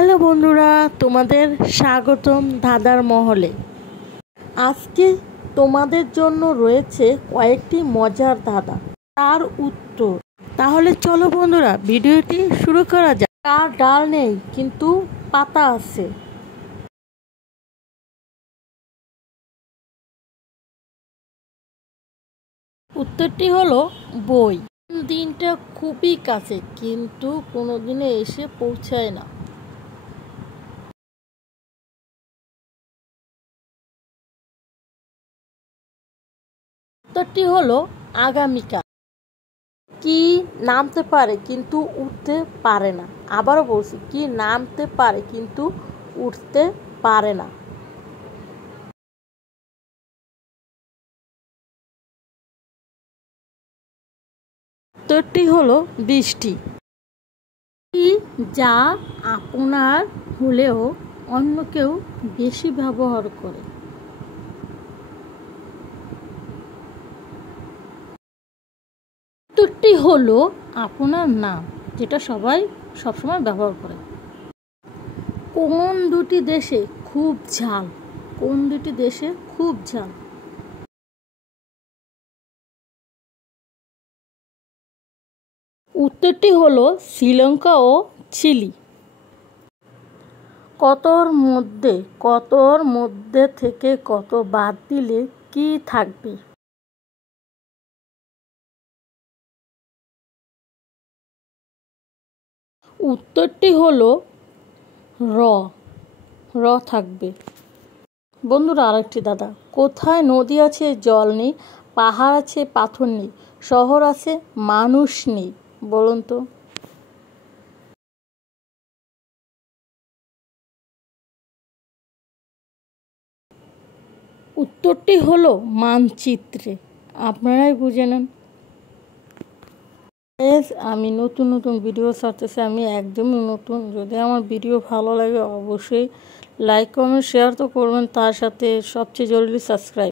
Hello বন্ধুরা, তোমাদের স্বাগতম দাদার মহলে। আজকে তোমাদের জন্য রয়েছে কয়েকটি মজার ধাঁধা, তার উত্তর। তাহলে চলো বন্ধুরা, ভিডিওটি শুরু করা যাক। তার ডাল নেই কিন্তু পাতা আছে। উত্তরটি হলো বই। দিনটা খুবই কাছে কিন্তু কোনোদিনও এসে পৌঁছায় না। উত্তরটি হলো আগামীকাল। কি নামতে পারে কিন্তু উঠতে পারে না। আবারও বলছি, কি নামতে পারে কিন্তু উঠতে পারে না। উত্তরটি হলো বৃষ্টি। কি যা আপনার হলেও অন্য কেউ বেশি ব্যবহার করে। উত্তরটি হলো আপনার নাম, যেটা সবাই সবসময় ব্যবহার করে। কোন দুটি দেশে খুব ঝাল? কোন দুটি দেশে খুব ঝাল? উত্তরটি হলো শ্রীলঙ্কা ও চিলি। কতর মধ্যে থেকে কত বাদ দিলে কি থাকবে? উত্তরটি হলো র থাকবে। বন্ধুরা, আরেকটি দাদা। কোথায় নদী আছে জল নেই, পাহাড় আছে পাথর নেই, শহর আছে মানুষ নেই, বলুন তো। উত্তরটি হলো মানচিত্রে। আপনারাই বুঝে নেন। আমি নতুন ভিডিও ছাড়তেছি। আমি একদমই নতুন। যদি আমার ভিডিও ভালো লাগে অবশ্যই লাইক কমেন্ট শেয়ার তো করবেন, তার সাথে সবচেয়ে জরুরি সাবস্ক্রাইব।